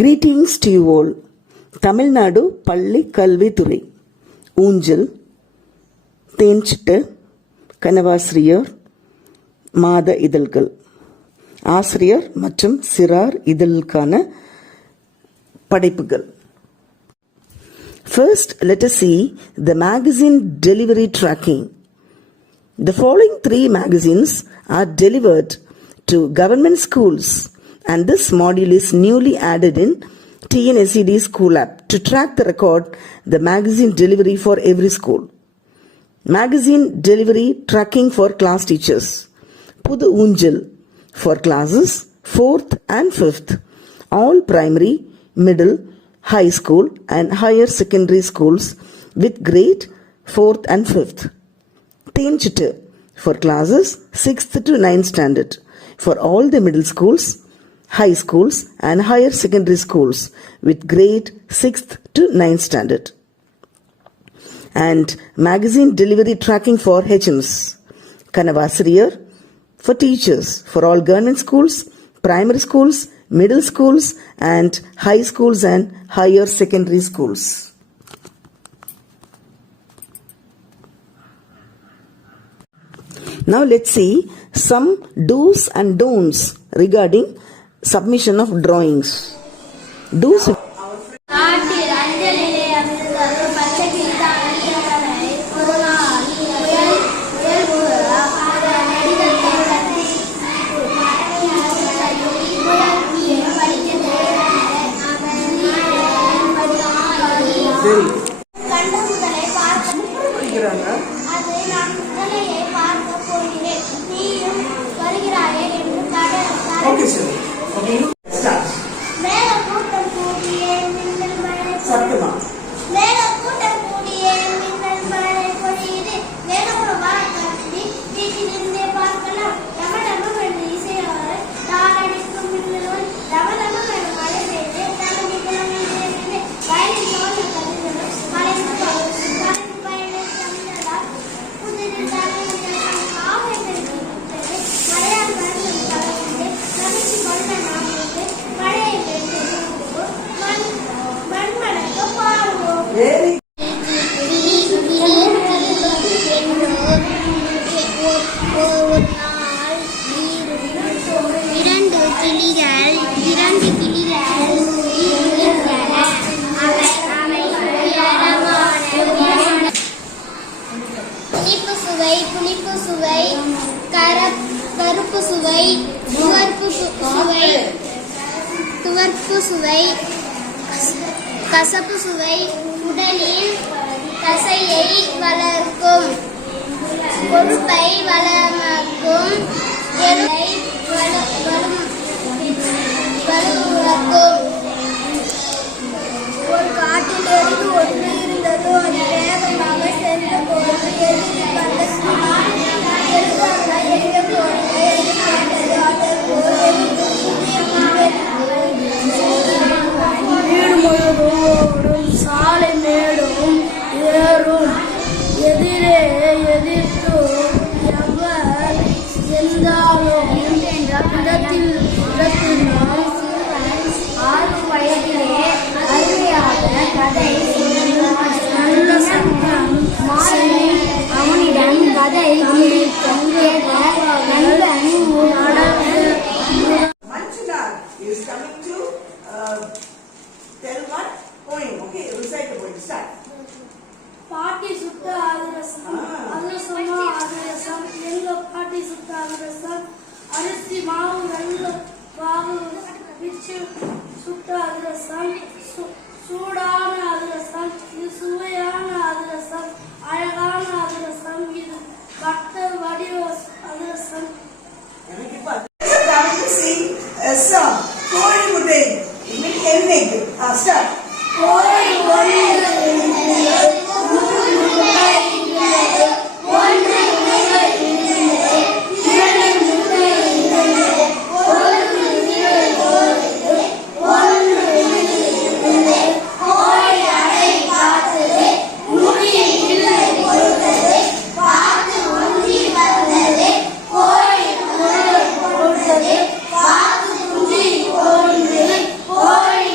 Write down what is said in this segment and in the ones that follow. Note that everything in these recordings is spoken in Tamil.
Greetings to you all. Tamil Nadu பள்ளி கல்வித்துறை ஊஞ்சல் தேன்சிட்டு கனவாசிரியர் மாத இதழ்கள் ஆசிரியர் மற்றும் சிறார் இதழுக்கான படைப்புகள். First, let us see the magazine delivery tracking. The following 3 magazines are delivered to government schools, and this module is newly added in TNSED School App to track the record the magazine delivery for every school. Magazine delivery tracking for class teachers. Pudu Unjal for classes 4th and 5th, all primary, middle, high school and higher secondary schools with grade 4th and 5th. Tenchittu for classes 6th to 9th standard for all the middle schools, high schools and higher secondary schools with grade 6th to 9th standard. And magazine delivery tracking for HMs. Kanavasiriyar for teachers for all government schools, primary schools, middle schools and high schools and higher secondary schools. Now let's see some do's and don'ts regarding submission of drawings. Do's. Okay, sir. Okay, start. Satyama. Very புளிப்பு சுவை, கருப்பு சுவை, துவர்ப்பு சுவை, கசப்பு சுவை, உடலின் தசையை வளர்க்கும், கொழுப்பை வளமாக்கும், எடை வலுவாக்கும். ஒரு காட்டிலிருந்து ஒன்று இருந்தது. அது வேகமாக சென்ற போது எதிரி வீடு முழுவதும் சாலை மேடும் ஏறும் எதிரே எதிர்த்து எவர் சென்றாலும் இடத்தில் 6 வயதிலே அருமையாக கதை நல்ல சட்டம் அவனிடம் கதை Manjunath is coming to tell one poem. Okay, recite the poem. Start. பாட்டி சுத்த அதிரசம் அதிரசமா அதிரசம் எங்க பாட்டி சுத்த அதிரசம் அரிசி மாவு வெள்ள பாவு பிச்சு சுத்த அதிரசம் சூடான அதிரசம் இது சுவையான அதிரசம் அழகான அதிரசம் இது வட்ட வடிவ அதிரசம். எனக்கு இப்ப coming to sing a song. கோழி முட்டை என்னைக்கு start. கோழி முட்டை கோழி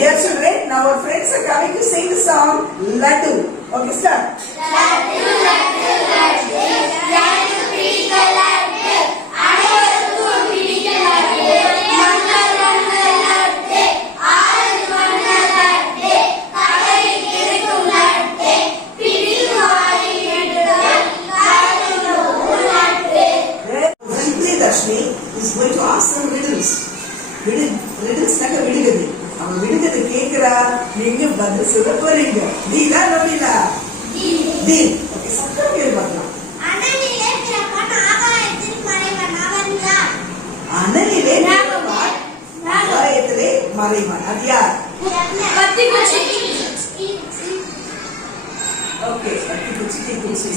dear children, now our friends are coming to sing the song Laddu. Okay, start. Darshini is going to ask some riddles. Riddles like a விடுகதை. அவன் விடுகதை கேக்குறா, நீங்க பதில் சொல்ல போறீங்க. நீதா நோடிலா? தி. ஓகே, சத்தம் கேளு பார்க்கலாம். அனலிலே பிறப்பான் ஆகாயத்தில் மறைவான் அவன் யார்? அனலிலே பிறப்பான் ஆகாயத்திலே மறைவான். அது யார்? பத்திக்குச்சி. ஓகே, பத்திக்குச்சி கேக்குச்சி.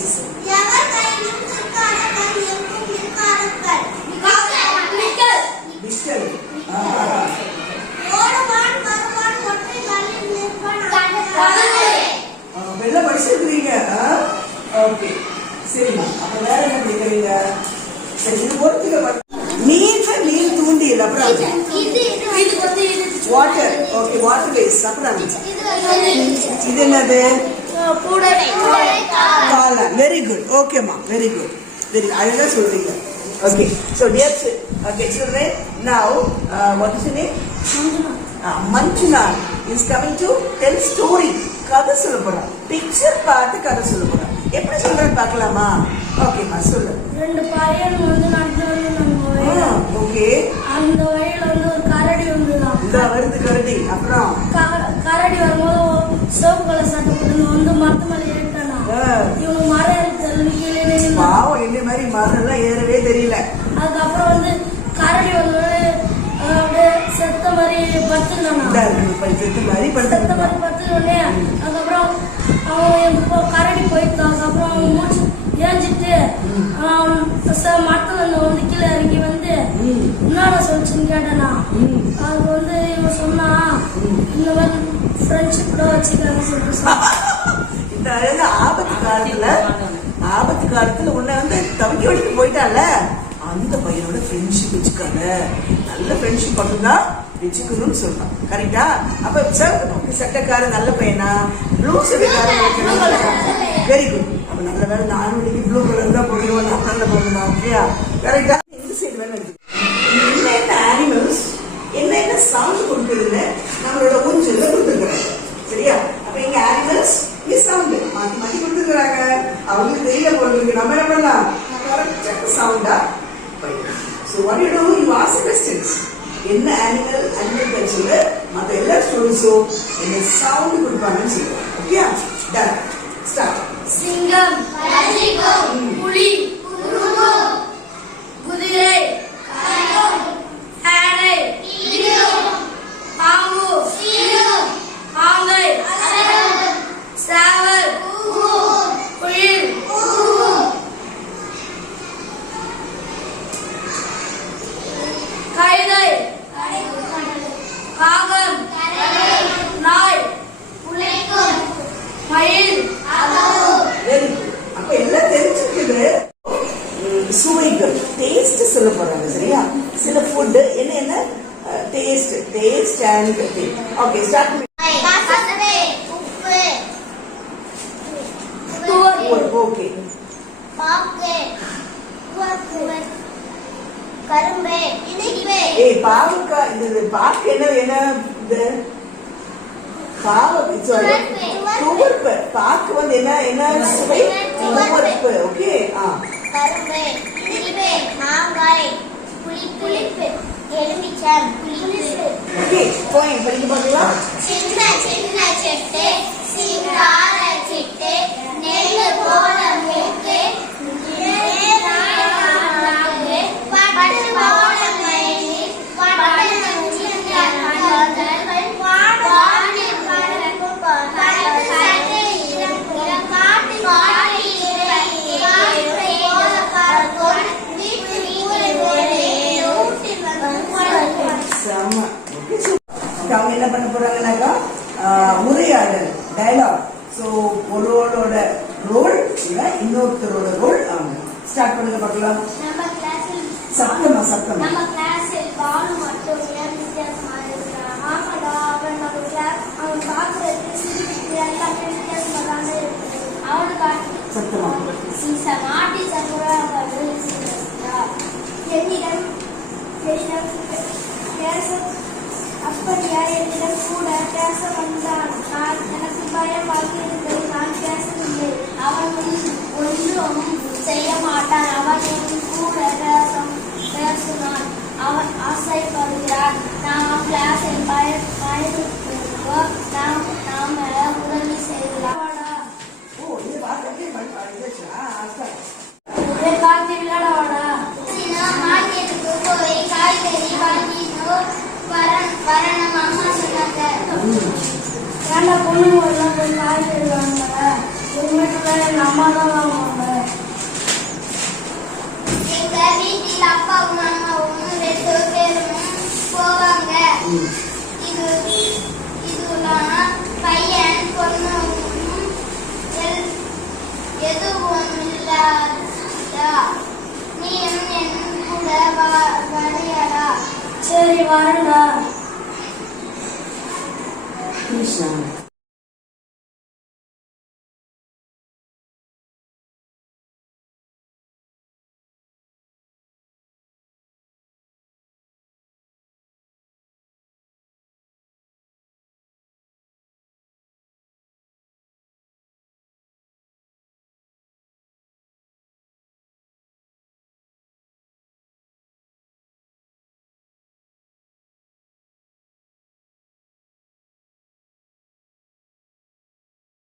எவர் கையிலும் சிக்காத கல் எங்கும் நிற்காதவர். மிஸ்டர். ஓடுவான் வருவான் ஒற்றை காலில் நிற்பான் வெள்ள படிச்சிருக்கிறீங்க. ஓகே, சரிம்மா. அப்ப வேற என்ன படிக்கிறீங்க? சரி, இது பொறுத்துக்க. நீர் தூண்டியல். அப்புறம் வாட்டர். Okay, water ways. அப்புறம் இது என்னது? காளான். Very good. ஓகேம்மா, வெரி குட். வெரி அழகா சொல்றீங்க. Okay, so dear children, now what is your name? Manjuna is coming to tell story. கதை சொல்ல போறோம். பிக்சர் பார்த்து கதை சொல்ல போறோம். எப்படி சொல்றேன்னு பார்க்கலாமா? ஓகேம்மா, சொல்லு. ரெண்டு பையன் வந்து நடந்து வந்தாங்க. ஓகே. அந்த வழியில வந்து ஒரு கரடி வந்துதான். இந்த வருது கரடி. அப்புறம் கரடி வரும்போது சிவப்பு கலர் சட்டை போட்டு வந்து மரத்து மேல ஏறிட்டானா. இவங்க மரம் ஏறி கீழே நின்று பாவம், என்ன மாதிரி மரம் எல்லாம் ஏறவே தெரியல. அதுக்கப்புறம் வந்து கரடி வந்து அப்படியே செத்த மாதிரி படுத்துக்கிட்டானா. செத்த மாதிரி படுத்துக்கிட்டோடனே அதுக்கப்புறம் அவன் கரடி போயிட்டான். அதுக்கப்புறம் அவன் மூச்சு ஏஞ்சிட்டு மரத்துல வந்து கீழே இறங்கி வந்து என்னடா சொல்லிச்சுன்னு கேட்டானா. அது வந்து இவன் சொன்னா இந்த மாதிரி ஃப்ரெண்ட்ஷிப் கூட வச்சுக்கலாம்னு சொல்லிட்டு சொன்னான். இந்த அழகு ஆபத்து காலத்துல உன்னை வந்து தவிக்க விட்டு போயிட்டால, அந்த பையனோட ஃப்ரெண்ட்ஷிப் வச்சுக்காத, நல்ல ஃப்ரெண்ட்ஷிப் மட்டும்தான் வச்சுக்கணும்னு சொல்றான். கரெக்டா? அப்ப சிவப்பு சட்டைக்காரன் நல்ல பையனா, ப்ளூ சட்டைக்காரன் வெரி குட். அப்ப நல்ல வேலை நானும் ப்ளூ கலர் தான் போடுவோம். நல்ல போடணும். ஓகேயா? கரெக்டா? இந்த சைடு வேலை இருக்கு. என்ன அனிமல்ஸ் என்ன சவுண்ட் கொடுக்குதுன்னு நம்மளோட ஊஞ்சல்ல கொடுத்துருக்குறாங்க. சரியா? அப்ப இங்க அனிமல்ஸ் சவுண்ட் மாத்தி மாத்தி கொடுத்துருக்காங்க. அவங்களுக்கு தெரியல போடுறதுக்கு நம்ம என்ன பண்ணலாம்? கரெக்டாக சவுண்டா. So what do? You ask questions. என்ன அனிமல் பேச்சுல மற்ற எல்லா ஸ்டூடெண்ட்ஸும் என்ன சவுண்ட் கொடுப்பாங்கன்னு சொல்லுவாங்க. Okay, done, start. சிங்கம், புலி, குதிரை, யானை, பாம்பு, ஆந்தை, சேவல், குயில், கழுதை, காகம், நாய், மயில். அப்ப எல்லாம் தெரிஞ்சுக்குது. சுவைகள், டேஸ்ட் சொல்ல போறாங்க. சரியா? சில ஃபுட் என்ன taste and okay, start. Okay, கரும்பு, இனிப்பு. பாவக்காய். இது பாக்கு என்ன இது? துவர்ப்பு. பாக்கு வந்து என்ன சுவை? துவர்ப்பு. ஓகே. கரும்பு, இனிப்பு, மாங்காய், புளிப்பு, எலுமிச்சம், புளிப்பு. ஓகே, பாயிண்ட் படிக்க பார்க்கலாம். சின்ன செட்டு, சிங்கார சிட்டு, நெல்லு போல மூக்கு, பட்டு போல மயிலி, பட்டு சின்ன கண்கள், வானில் பறக்கும் பறந்து சட்டை இறக்கும், காட்டு போல பறக்கும், வீட்டு ஊட்டில் செம்ம. அவங்க என்ன பண்ண போறாங்கன்னாக்கா உரையாடல், டயலாக். ஸோ ஒருவரோட ரோல் இல்ல இன்னொருத்தரோட ரோல் அவங்க ஸ்டார்ட் பண்ணுங்க பார்க்கலாம். நம்ம கிளாஸில் பானு மட்டும் ஏன் வித்தியாசமா இருக்கிறான்? ஆமாடா, அவன் நம்ம எல்லாமே வித்தியாசமாக தான் இருக்குது. அவனுக்கு சத்தமா நாட்டி என்னிடம் பேச அப்படியா என்னிடம் கூட பேச வந்தான். நான் எனக்கு பயமாக இருந்தது. நான் பேசவில்லை. அவன் ஒன்றும் செய்ய மாட்டான். அவன் என் கூட பேசினான். அவன் ஆசைப்படுகிறான். நாம் கிளாஸில் பயணிப்போ நாம உதவி செய்யலாம். ஓ இது பார்த்து கார்த்தி விளையாடவாடா. மார்க்கெட்டுக்கு போய் காய்கறி வாங்கிட்டு வரணும் அம்மா சொன்னாங்க. ஏன்டா பொண்ணுங்க எல்லாம் போய் காய்கறி வாங்க. எங்க வீட்டுல எங்க அம்மா தான் வாங்குவாங்க. எங்க வீட்டில் அப்பாவும் அம்மாவும் 2 பேரும் போவாங்க. இதுலாம் பையன் பொண்ணும் எதுவும் இல்லாதா. நீயும் என் கூட வரையடா. சரி வரேன்டா. கிருஷ்ணா